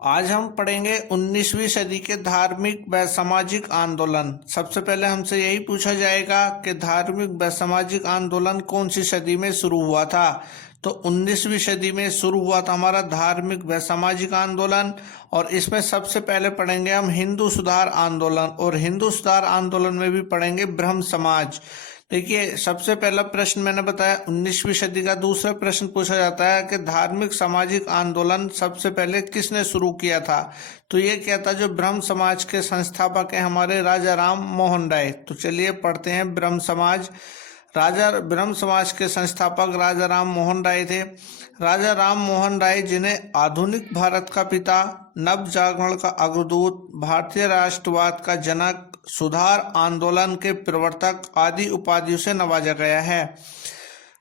आज हम पढ़ेंगे 19वीं सदी के धार्मिक व सामाजिक आंदोलन। सबसे पहले हमसे यही पूछा जाएगा कि धार्मिक व सामाजिक आंदोलन कौन सी सदी में शुरू हुआ था। तो 19वीं सदी में शुरू हुआ था हमारा धार्मिक व सामाजिक आंदोलन। और इसमें सबसे पहले पढ़ेंगे हम हिंदू सुधार आंदोलन, और हिंदू सुधार आंदोलन में भी पढ़ेंगे ब्रह्म समाज। देखिए, सबसे पहला प्रश्न मैंने बताया 19वीं सदी का। दूसरा प्रश्न पूछा जाता है कि धार्मिक सामाजिक आंदोलन सबसे पहले किसने शुरू किया था। तो ये क्या था, जो ब्रह्म समाज के संस्थापक हैं हमारे राजा राम मोहन राय। तो चलिए पढ़ते हैं ब्रह्म समाज। ब्रह्म समाज के संस्थापक राजा राम मोहन राय थे। राजा राम मोहन राय, जिन्हें आधुनिक भारत का पिता, नव जागरण का अग्रदूत, भारतीय राष्ट्रवाद का जनक, सुधार आंदोलन के प्रवर्तक आदि उपाधियों से नवाजा गया है।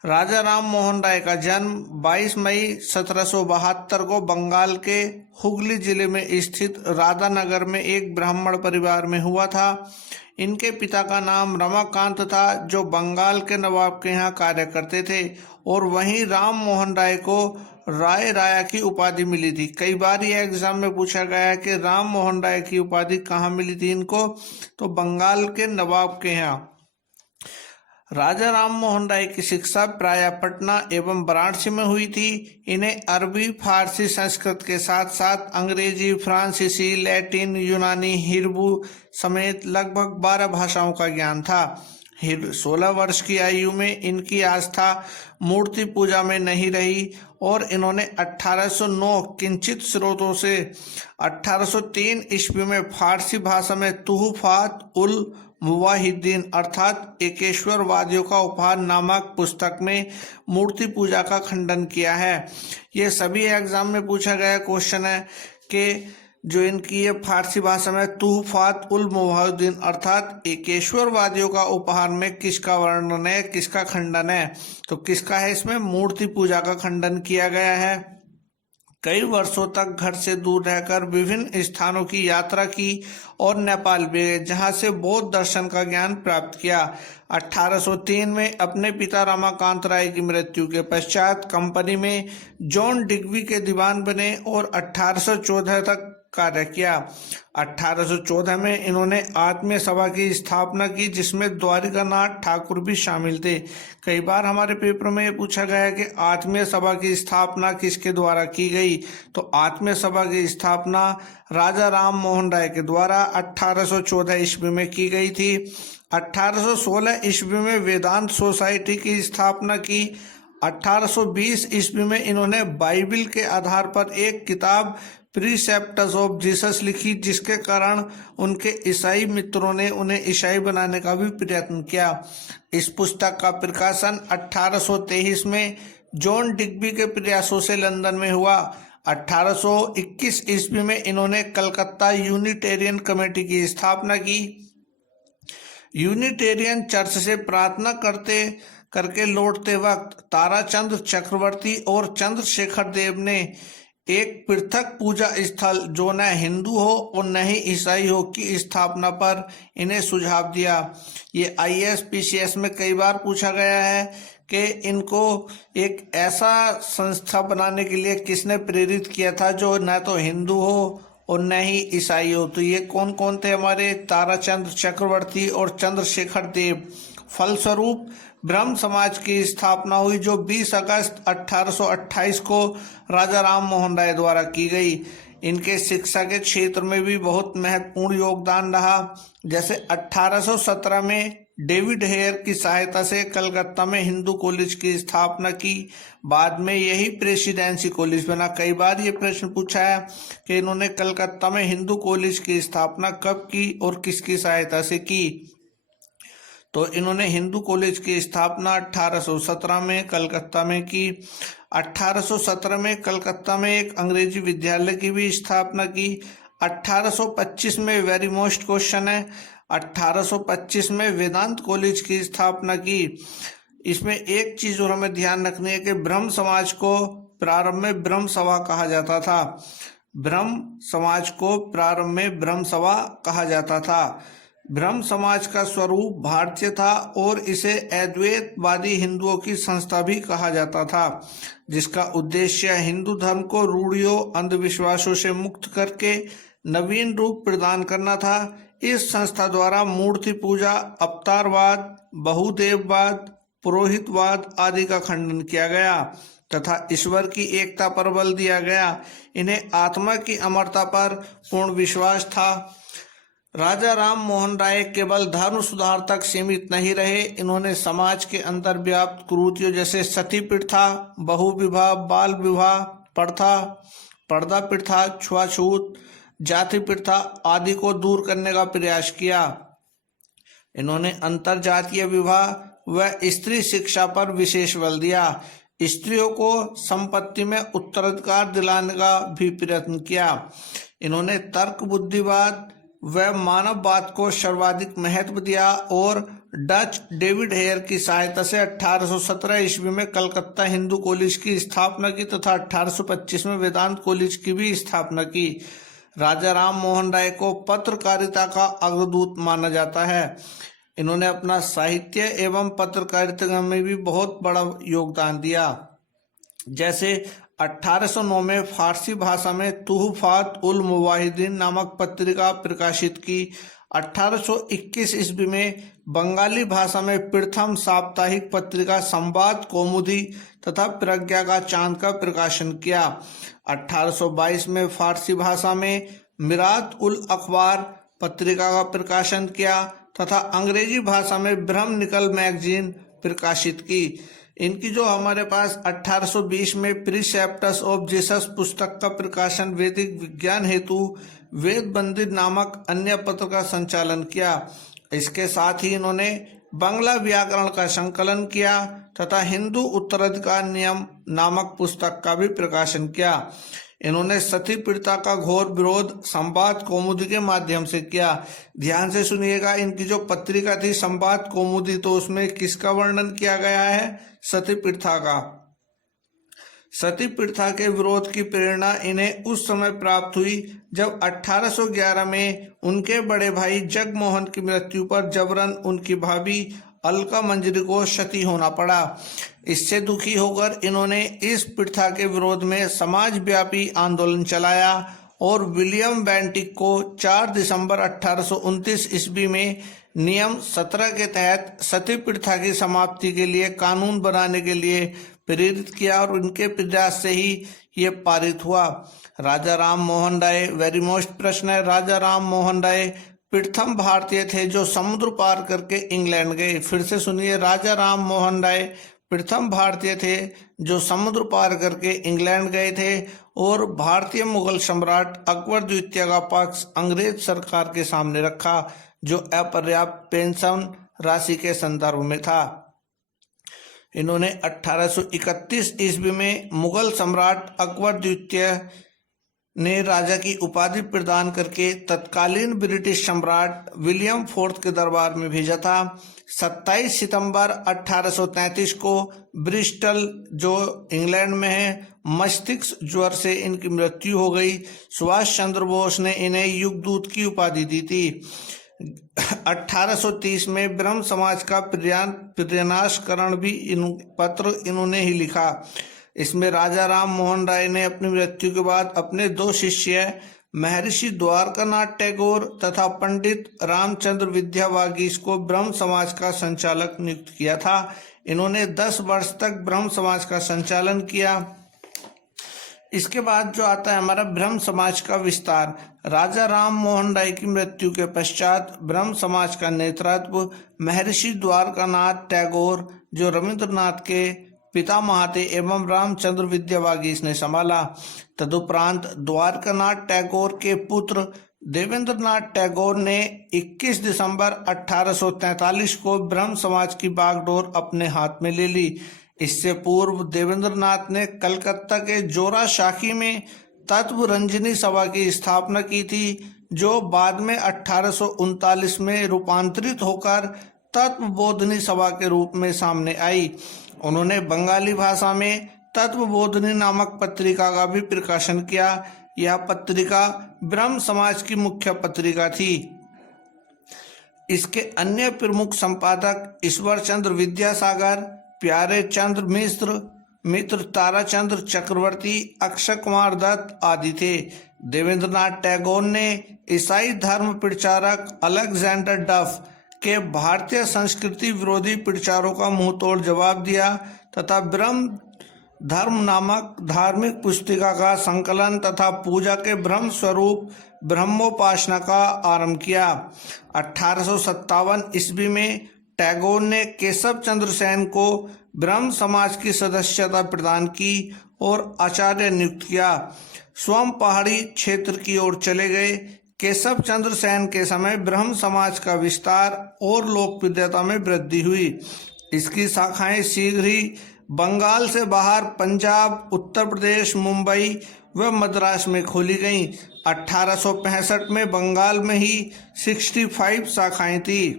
राजा राम मोहन राय का जन्म 22 मई 1772 को बंगाल के हुगली जिले में स्थित राधानगर में एक ब्राह्मण परिवार में हुआ था। इनके पिता का नाम रमाकांत था, जो बंगाल के नवाब के यहाँ कार्य करते थे, और वहीं राम मोहन राय को राय राया की उपाधि मिली थी। कई बार यह एग्जाम में पूछा गया है कि राम मोहन राय की उपाधि कहाँ मिली थी इनको, तो बंगाल के नवाब के यहाँ। राजा राम मोहन राय की शिक्षा प्रायः पटना एवं वाराणसी में हुई थी। इन्हें अरबी, फारसी, संस्कृत के साथ साथ अंग्रेजी, फ्रांसीसी, लैटिन, यूनानी, हिब्रू समेत लगभग 12 भाषाओं का ज्ञान था। 16 वर्ष की आयु में इनकी आस्था मूर्ति पूजा में नहीं रही, और इन्होंने 1809 किंचित स्रोतों से 1803 ईस्वी में फारसी भाषा में तुहफात उल मुवाहिदीन अर्थात एकेश्वरवादियों का उपहार नामक पुस्तक में मूर्ति पूजा का खंडन किया है। ये सभी एग्जाम में पूछा गया क्वेश्चन है कि जो इनकी ये फारसी भाषा में तुहफात उल मुवाहिदीन अर्थात एकेश्वरवादियों का उपहार में किसका वर्णन है, किसका खंडन है। तो किसका है, इसमें मूर्ति पूजा का खंडन किया गया है। कई वर्षों तक घर से दूर रहकर विभिन्न स्थानों की यात्रा की और नेपाल भी गए, जहां से बौद्ध दर्शन का ज्ञान प्राप्त किया। 1803 में अपने पिता रमाकांत राय की मृत्यु के पश्चात कंपनी में जॉन डिग्बी के दीवान बने और 1814 तक कार्य किया। 1814 में इन्होंने आत्मीय सभा की स्थापना की, जिसमें द्वारिकानाथ ठाकुर भी शामिल थे। कई बार हमारे पेपर में ये पूछा गया है कि आत्मीय सभा की स्थापना किसके द्वारा की गई। तो आत्मीय सभा की स्थापना राजा राम मोहन राय के द्वारा 1814 ईस्वी में की गई थी। 1816 ईस्वी में वेदांत सोसाइटी की स्थापना की। 1820 ईस्वी में इन्होंने बाइबिल के आधार पर एक किताब प्रीसेप्ट्स ऑफ जीसस लिखी, जिसके कारण उनके ईसाई मित्रों ने उन्हें ईसाई बनाने का भी प्रयत्न किया। इस पुस्तक का प्रकाशन 1823 में जॉन डिग्बी के प्रयासों से लंदन में हुआ। 1821 ईस्वी में इन्होंने कलकत्ता यूनिटेरियन कमेटी की स्थापना की। यूनिटेरियन चर्च से प्रार्थना करके लौटते वक्त ताराचंद चक्रवर्ती और चंद्रशेखर देव ने एक पृथक पूजा स्थल, जो न हिंदू हो और न ही ईसाई हो, की स्थापना पर इन्हें सुझाव दिया। ये IAS PCS में कई बार पूछा गया है कि इनको एक ऐसा संस्था बनाने के लिए किसने प्रेरित किया था जो न तो हिंदू हो और न ही ईसाई हो। तो ये कौन कौन थे हमारे, ताराचंद चक्रवर्ती और चंद्रशेखर देव। फलस्वरूप ब्रह्म समाज की स्थापना हुई, जो 20 अगस्त 1828 को राजा राम मोहन राय द्वारा की गई। इनके शिक्षा के क्षेत्र में भी बहुत महत्वपूर्ण योगदान रहा। जैसे 1817 में डेविड हेयर की सहायता से कलकत्ता में हिंदू कॉलेज की स्थापना की। बाद में यही प्रेसिडेंसी कॉलेज बना। कई बार ये प्रश्न पूछा है कि इन्होंने कलकत्ता में हिंदू कॉलेज की स्थापना कब की और किसकी सहायता से की। तो इन्होंने हिंदू कॉलेज की स्थापना 1817 में कलकत्ता में की। 1817 में कलकत्ता में एक अंग्रेजी विद्यालय की भी स्थापना की। 1825 में वेरी मोस्ट क्वेश्चन है, 1825 में वेदांत कॉलेज की स्थापना की। इसमें एक चीज और हमें ध्यान रखनी है कि ब्रह्म समाज को प्रारंभ में ब्रह्म सभा कहा जाता था। ब्रह्म समाज को प्रारंभ में ब्रह्म सभा कहा जाता था। ब्रह्म समाज का स्वरूप भारतीय था और इसे अद्वैतवादी हिंदुओं की संस्था भी कहा जाता था, जिसका उद्देश्य हिंदू धर्म को रूढ़ियों अंधविश्वासों से मुक्त करके नवीन रूप प्रदान करना था। इस संस्था द्वारा मूर्ति पूजा, अवतारवाद, बहुदेववाद, पुरोहितवाद आदि का खंडन किया गया तथा ईश्वर की एकता पर बल दिया गया। इन्हें आत्मा की अमरता पर पूर्ण विश्वास था। राजा राम मोहन राय केवल धर्म सुधार तक सीमित नहीं रहे, इन्होंने समाज के अंदर व्याप्त कुरीतियों जैसे सती प्रथा, बहुविवाह, बाल विवाह प्रथा, पर्दा प्रथा, छुआछूत, जाति प्रथा आदि को दूर करने का प्रयास किया। इन्होंने अंतर जातीय विवाह व स्त्री शिक्षा पर विशेष बल दिया। स्त्रियों को संपत्ति में उत्तराधिकार दिलाने का भी प्रयत्न किया। इन्होंने तर्क, बुद्धिवाद व मानववाद को सर्वाधिक महत्व दिया और डच डेविड हेयर की सहायता से 1817 ईस्वी में कलकत्ता हिंदू कॉलेज की स्थापना की तथा 1825 में वेदांत कॉलेज की भी स्थापना की। राजा राम मोहन राय को पत्रकारिता का अग्रदूत माना जाता है। इन्होंने अपना साहित्य एवं पत्रकारिता में भी बहुत बड़ा योगदान दिया। जैसे 1809 में फारसी भाषा में तुहफात उल मुवाहिदीन नामक पत्रिका प्रकाशित की। 1821 ईस्वी में बंगाली भाषा में प्रथम साप्ताहिक पत्रिका संवाद कौमुदी तथा प्रज्ञा का चांद का प्रकाशन किया। 1822 में फारसी भाषा में मिरात उल अखबार पत्रिका का प्रकाशन किया तथा अंग्रेजी भाषा में ब्रह्म निकल मैगजीन प्रकाशित की। इनकी जो हमारे पास 1820 में प्रीसेप्टस ऑफ जीसस पुस्तक का प्रकाशन वैदिक विज्ञान हेतु वेद बंदित नामक अन्य पत्र का संचालन किया। इसके साथ ही इन्होंने बांग्ला व्याकरण का संकलन किया तथा हिंदू उत्तराधिकार नियम नामक पुस्तक का भी प्रकाशन किया। इन्होंने सती प्रथा का घोर विरोध संवाद कौमुदी के माध्यम से किया। ध्यान से सुनिएगा, इनकी जो पत्रिका थी संवाद कौमुदी, तो उसमें किसका वर्णन किया गया है? सती प्रथा का। सती प्रथा के विरोध की प्रेरणा इन्हें उस समय प्राप्त हुई जब 1811 में उनके बड़े भाई जगमोहन की मृत्यु पर जबरन उनकी भाभी अलका मंजरी को सती होना पड़ा। इससे दुखी होकर इन्होंने इस प्रथा के विरोध में समाजव्यापी आंदोलन चलाया और विलियम बेंटिक को 4 दिसंबर 1829 ईस्वी में नियम 17 के तहत सती प्रथा की समाप्ति के लिए कानून बनाने के लिए प्रेरित किया और उनके प्रयास से ही ये पारित हुआ। राजा राम मोहन राय, वेरी मोस्ट प्रश्न है, राजा राम मोहन राय प्रथम भारतीय थे जो समुद्र पार करके इंग्लैंड गए। फिर से सुनिए, राजा राम मोहन राय प्रथम भारतीय थे जो समुद्र पार करके इंग्लैंड गए थे और भारतीय मुगल सम्राट अकबर द्वितीय का पक्ष अंग्रेज सरकार के सामने रखा, जो अपर्याप्त पेंशन राशि के संदर्भ में था। इन्होंने 1831 ईस्वी में मुगल सम्राट अकबर द्वितीय ने राजा की उपाधि प्रदान करके तत्कालीन ब्रिटिश सम्राट विलियम फोर्थ के दरबार में भेजा था। 27 सितंबर 1833 को ब्रिस्टल, जो इंग्लैंड में है, मस्तिष्क ज्वर से इनकी मृत्यु हो गई। सुभाष चंद्र बोस ने इन्हें युगदूत की उपाधि दी थी। 1830 में ब्रह्म समाज का प्रयानाशकरण भी पत्र इन्होंने ही लिखा। इसमें राजा राम मोहन राय ने अपनी मृत्यु के बाद अपने 2 शिष्य महर्षि द्वारकानाथ टैगोर तथा पंडित रामचंद्र विद्यावागीश को ब्रह्म समाज का संचालक नियुक्त किया था। इन्होंने 10 वर्ष तक ब्रह्म समाज का संचालन किया। इसके बाद जो आता है हमारा ब्रह्म समाज का विस्तार। राजा राम मोहन राय की मृत्यु के पश्चात ब्रह्म समाज का नेतृत्व महर्षि द्वारकानाथ टैगोर, जो रविंद्रनाथ के पितामह थे, एवं रामचंद्र विद्यावागीश ने संभाला। तदुपरांत द्वारकानाथ टैगोर के पुत्र देवेंद्रनाथ टैगोर ने 21 दिसंबर 1843 को ब्रह्म समाज की बागडोर अपने हाथ में ले ली। इससे पूर्व देवेंद्रनाथ ने कलकत्ता के जोरा शाखी में तत्व रंजनी सभा की स्थापना की थी, जो बाद में 1839 में रूपांतरित होकर तत्वबोधिनी सभा के रूप में सामने आई। उन्होंने बंगाली भाषा में तत्वबोधिनी नामक पत्रिका का भी प्रकाशन किया। यह पत्रिका ब्रह्म समाज की मुख्य पत्रिका थी। इसके अन्य प्रमुख संपादक ईश्वर चंद्र विद्यासागर, प्यारे चंद्र मित्र ताराचंद्र चक्रवर्ती, अक्षय कुमार दत्त आदि थे। देवेंद्रनाथ टैगोर ने ईसाई धर्म प्रचारक अलेक्जेंडर डफ के भारतीय संस्कृति विरोधी प्रचारों का मुंहतोड़ जवाब दिया तथा ब्रह्म धर्म नामक धार्मिक पुस्तिका का संकलन तथा पूजा के ब्रह्म स्वरूप ब्रह्मोपासना का आरंभ किया। 1857 ईस्वी में टैगोर ने केशव चंद्र सेन को ब्रह्म समाज की सदस्यता प्रदान की और आचार्य नियुक्त किया। स्वयं पहाड़ी क्षेत्र की ओर चले गए। केशव चंद्र सेन के समय ब्रह्म समाज का विस्तार और लोकप्रियता में वृद्धि हुई। इसकी शाखाएं शीघ्र ही बंगाल से बाहर पंजाब, उत्तर प्रदेश, मुंबई व मद्रास में खोली गईं। 1865 में बंगाल में ही 65 शाखाएं थी।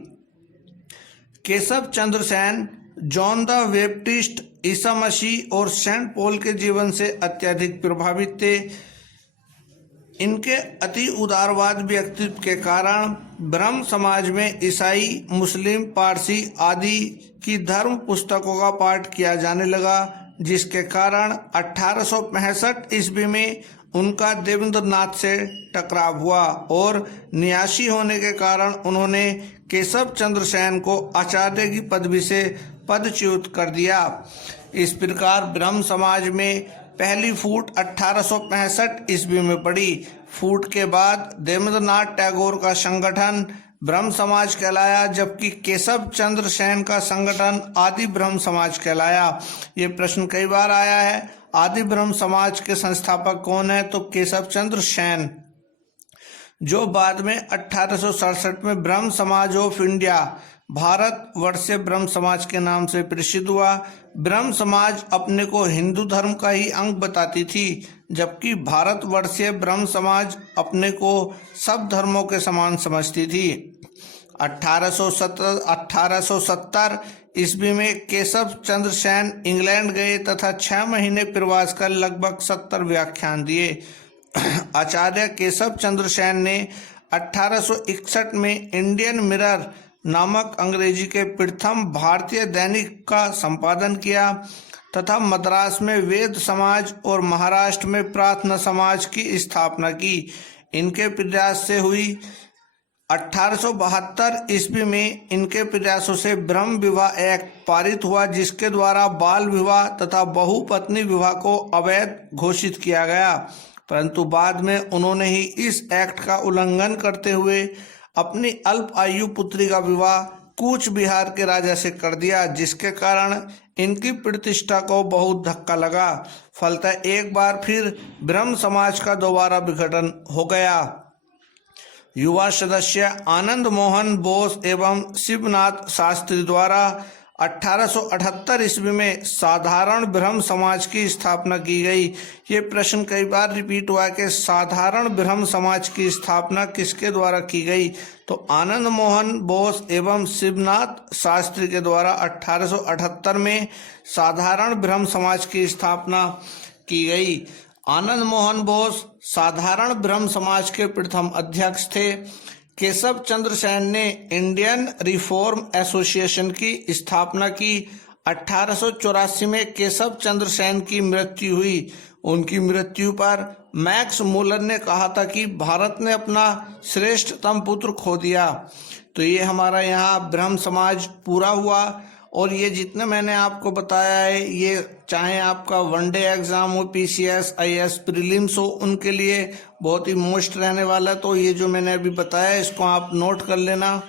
Keshav Chandra Sen John the Baptist, Isa Masih और सेंट पॉल के जीवन से अत्यधिक प्रभावित थे। इनके अति उदारवाद व्यक्तित्व के कारण ब्रह्म समाज में ईसाई, मुस्लिम, पारसी आदि की धर्म पुस्तकों का पाठ किया जाने लगा, जिसके कारण 1865 ईस्वी में उनका देवेंद्रनाथ से टकराव हुआ और न्यासी होने के कारण उन्होंने केशव चंद्र सेन को आचार्य की पदवी से पदच्युत कर दिया। इस प्रकार ब्रह्म समाज में पहली फूट 1865 ईस्वी में पड़ी। फूट के बाद देवेंद्रनाथ टैगोर का संगठन ब्रह्म समाज कहलाया, जबकि केशव चंद्र सेन का संगठन आदि ब्रह्म समाज कहलाया। ये प्रश्न कई बार आया है, आदि ब्रह्म समाज के संस्थापक कौन है? तो केशव चंद्र सेन, जो बाद में 1867 में ब्रह्म समाज ऑफ इंडिया, भारत वर्षीय ब्रह्म समाज के नाम से प्रसिद्ध हुआ। ब्रह्म समाज अपने को हिंदू धर्म का ही अंग बताती थी, जबकि भारतवर्षीय ब्रह्म समाज अपने को सब धर्मों के समान समझती थी। 1870 ईस्वी में केशव चंद्र सेन इंग्लैंड गए तथा 6 महीने प्रवास कर लगभग 70 व्याख्यान दिए। आचार्य केशव चंद्र सेन ने 1861 में इंडियन मिरर नामक अंग्रेजी के प्रथम भारतीय दैनिक का संपादन किया तथा मद्रास में वेद समाज और महाराष्ट्र में प्रार्थना समाज की स्थापना की। इनके प्रयास से हुई 1872 ईस्वी में इनके प्रयासों से ब्रह्म विवाह एक्ट पारित हुआ, जिसके द्वारा बाल विवाह तथा बहुपत्नी विवाह को अवैध घोषित किया गया, परंतु बाद में उन्होंने ही इस एक्ट का उल्लंघन करते हुए अपनी अल्प आयु पुत्री का विवाह कूच बिहार के राजा से कर दिया, जिसके कारण इनकी प्रतिष्ठा को बहुत धक्का लगा। फलतः एक बार फिर ब्रह्म समाज का दोबारा विघटन हो गया। युवा सदस्य आनंद मोहन बोस एवं शिवनाथ शास्त्री द्वारा 1878 ईस्वी में साधारण ब्रह्म समाज की स्थापना की गई। ये प्रश्न कई बार रिपीट हुआ कि साधारण ब्रह्म समाज की स्थापना किसके द्वारा की गई? तो आनंद मोहन बोस एवं शिवनाथ शास्त्री के द्वारा 1878 में साधारण ब्रह्म समाज की स्थापना की गई। आनंद मोहन बोस साधारण ब्रह्म समाज के प्रथम अध्यक्ष थे। केशव चंद्र सेन ने इंडियन रिफॉर्म एसोसिएशन की स्थापना की। 1884 में केशव चंद्र सेन की मृत्यु हुई। उनकी मृत्यु पर मैक्स मुलर ने कहा था कि भारत ने अपना श्रेष्ठतम पुत्र खो दिया। तो ये हमारा यहाँ ब्रह्म समाज पूरा हुआ। और ये जितने मैंने आपको बताया है, ये चाहे आपका वनडे एग्जाम हो, पीसीएस, आईएएस प्रीलिम्स हो, उनके लिए बहुत ही मोस्ट रहने वाला है। तो ये जो मैंने अभी बताया इसको आप नोट कर लेना।